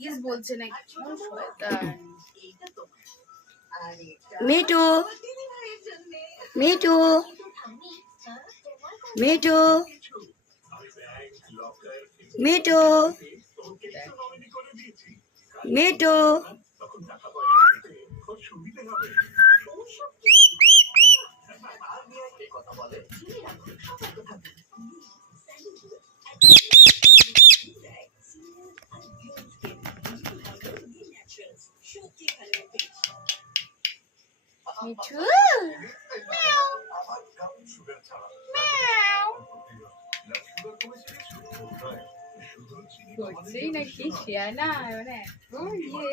ইস বলছে নাকি কোন শয়তান। মিঠু মিঠু মিঠু মিঠু মিঠু মিঠু করছেই নাকি শিয়ানা মানে এত ইয়ে